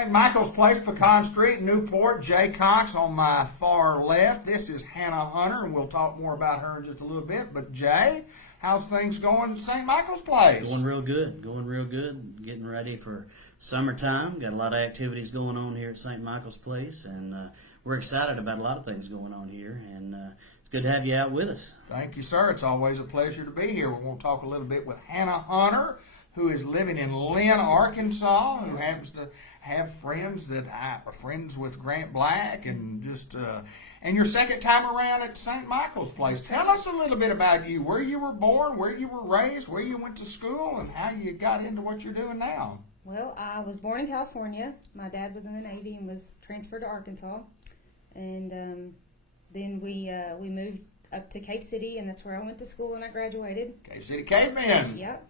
St. Michael's Place, Pecan Street, Newport. Jay Cox on my far left. This is Hannah Hunter, and we'll talk more about her in just a little bit. But Jay, how's things going at St. Michael's Place? Going real good. Going real good. Getting ready for summertime. Got a lot of activities going on here at St. Michael's Place, and we're excited about a lot of things going on here. And it's good to have you out with us. Thank you, sir. It's always a pleasure to be here. We're going to talk a little bit with Hannah Hunter, who is living in Lynn, Arkansas, who happens to have friends that are friends with Grant Black, and just and your second time around at St. Michael's Place. Tell us a little bit about you, where you were born, where you were raised, where you went to school, and how you got into what you're doing now. Well, I was born in California. My dad was in the Navy and was transferred to Arkansas, and then we moved up to Cave City, and that's where I went to school and I graduated. Cave City Cavemen. Yep.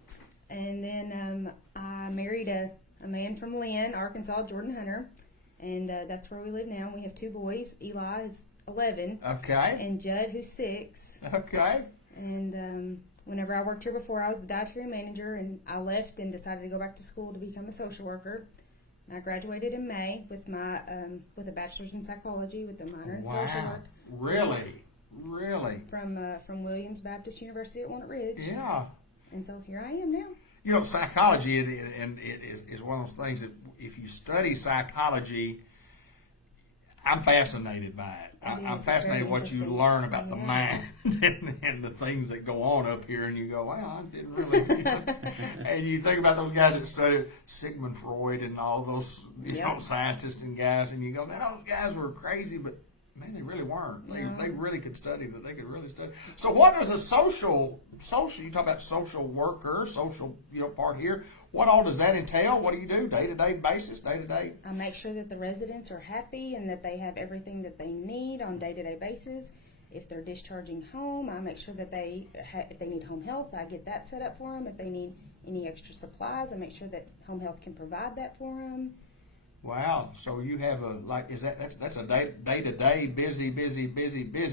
And then I married a man from Lynn, Arkansas, Jordan Hunter, and that's where we live now. We have two boys. Eli is 11. Okay. And Judd, who's 6. Okay. And whenever I worked here before, I was the dietary manager, and I left and decided to go back to school to become a social worker. And I graduated in May with my with a bachelor's in psychology with a minor in social work. Really? Really? From Williams Baptist University at Walnut Ridge. Yeah. And so here I am now. You know, psychology is one of those things that if you study psychology, I'm fascinated by it. I'm fascinated what you learn about the mind and the things that go on up here, and you go, wow, I didn't really. And you think about those guys that studied Sigmund Freud and all those scientists and guys, and you go, man, those guys were crazy, but man, they really weren't. They really could study that. They could really study. So what does a social, you talk about social worker, social, part here. What all does that entail? What do you do day-to-day basis, day-to-day? I make sure that the residents are happy and that they have everything that they need on day-to-day basis. If they're discharging home, I make sure that if they need home health, I get that set up for them. If they need any extra supplies, I make sure that home health can provide that for them. Wow! So you have that's a day-to-day busy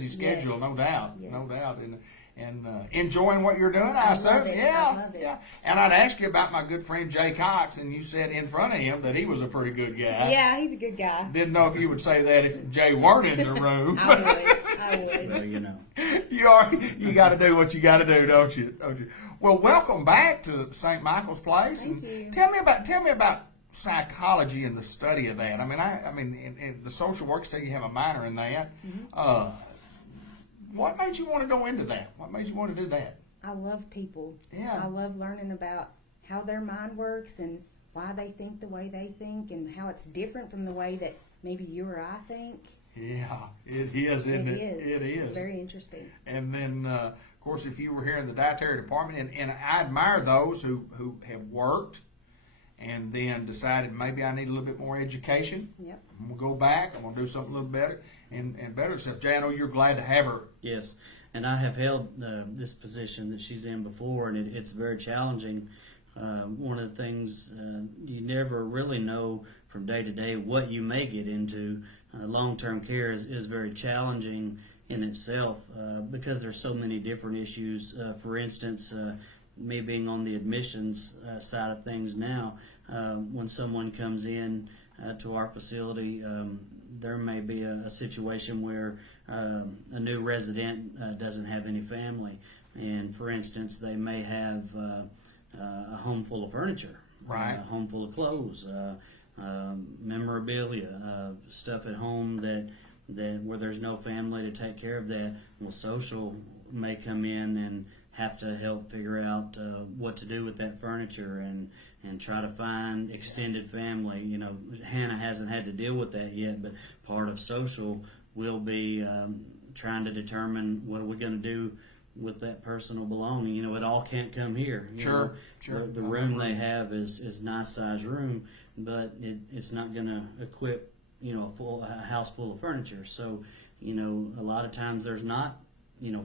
schedule, yes. No doubt, yes. No doubt, and enjoying what you're doing. I assume, love it. yeah, I love it. yeah. And I'd ask you about my good friend Jay Cox, and you said in front of him that he was a pretty good guy. Yeah, he's a good guy. Didn't know if you would say that if Jay weren't in the room. I would. Well, you know. You got to do what you got to do, don't you? Well, welcome back to St. Michael's Place. Thank you. Tell me about psychology and the study of that. I mean, in the social work, say you have a minor in that. Mm-hmm. What made you want to go into that? What made you want to do that? I love people. Yeah. I love learning about how their mind works and why they think the way they think and how it's different from the way that maybe you or I think. Yeah, it is, isn't it? It is. It's very interesting. And then, of course, if you were here in the dietary department, and I admire those who have worked and then decided maybe I need a little bit more education. Yep. I'm going to go back. I'm going to do something a little better and better stuff. Jay, I know you're glad to have her. Yes, and I have held this position that she's in before, and it's very challenging. One of the things you never really know from day to day what you may get into. Long-term care is very challenging in itself because there's so many different issues. For instance, me being on the admissions side of things now, when someone comes in to our facility, there may be a situation where a new resident doesn't have any family, and for instance, they may have a home full of furniture, right? A home full of clothes, memorabilia, stuff at home that where there's no family to take care of that. Well, social may come in and have to help figure out what to do with that furniture and try to find extended family. You know, Hannah hasn't had to deal with that yet, but part of social will be trying to determine what are we going to do with that personal belonging. You know, it all can't come here. Sure. The room they have is nice size room, but it's not going to equip, a house full of furniture. So, a lot of times there's not,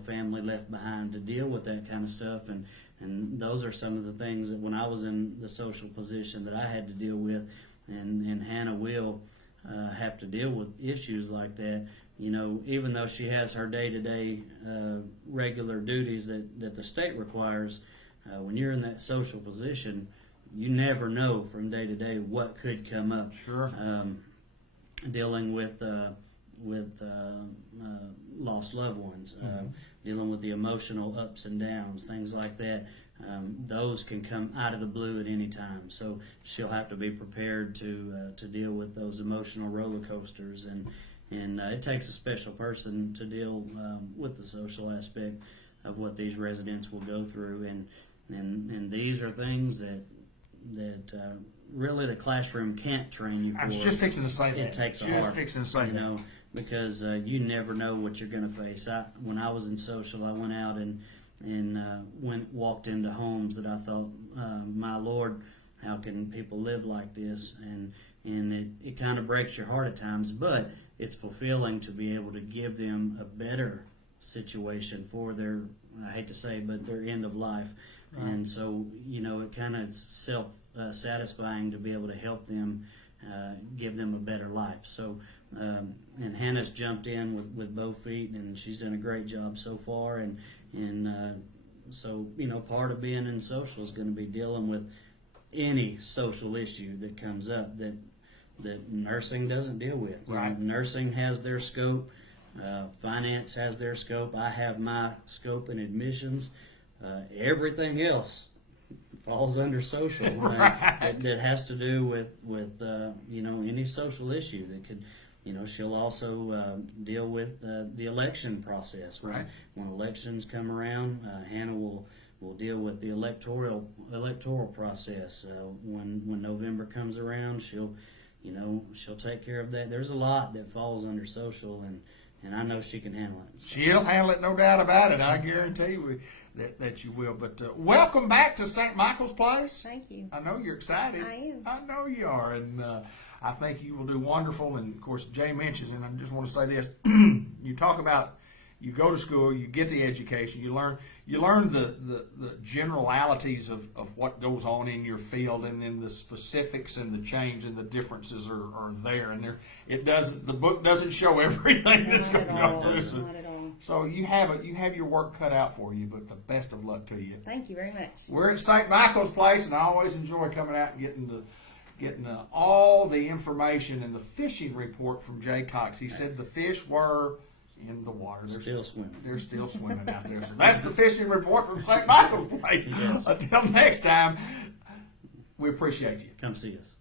family left behind to deal with that kind of stuff. And those are some of the things that when I was in the social position that I had to deal with, and Hannah will have to deal with issues like that. Even though she has her day-to-day regular duties that the state requires, when you're in that social position, you never know from day to day what could come up. Sure. Dealing with lost loved ones, dealing with the emotional ups and downs, things like that. Those can come out of the blue at any time. So she'll have to be prepared to deal with those emotional roller coasters, and it takes a special person to deal with the social aspect of what these residents will go through, and these are things that really the classroom can't train you for. I was just fixing to say that. It takes a just heart, fixing to say you that. know, because you never know what you're going to face. When I was in social, I went out and walked into homes that I thought, my Lord, how can people live like this? And it kind of breaks your heart at times, but it's fulfilling to be able to give them a better situation for their, I hate to say, but their end of life. Right. And so, you know, it kind of satisfying to be able to help them, give them a better life. So, and Hannah's jumped in with both feet, and she's done a great job so far. And so, you know, part of being in social is going to be dealing with any social issue that comes up that nursing doesn't deal with. Right. Nursing has their scope. Finance has their scope. I have my scope in admissions. Everything else falls under social. Right. That has to do with you know, any social issue that could, you know. She'll also deal with the election process. Right. When elections come around, Hannah will deal with the electoral process. When November comes around, she'll take care of that. There's a lot that falls under social, and I know she can handle it. So. She'll handle it, no doubt about it. I guarantee you that you will. But welcome back to St. Michael's Place. Thank you. I know you're excited. I am. I know you are, and I think you will do wonderful. And of course, Jay mentions, and I just want to say this: you talk about, you go to school, you get the education, you learn the generalities of what goes on in your field, and then the specifics and the change and the differences are there. And the book doesn't show everything that's going on. Not at all. So you have your work cut out for you, but the best of luck to you. Thank you very much. We're at St. Michael's Place, and I always enjoy coming out and getting all the information and the fishing report from Jay Cox. He said the fish were in the water. They're still swimming. They're still swimming out there. So that's the fishing report from St. Michael's Place. Yes. Until next time, we appreciate you. Come see us.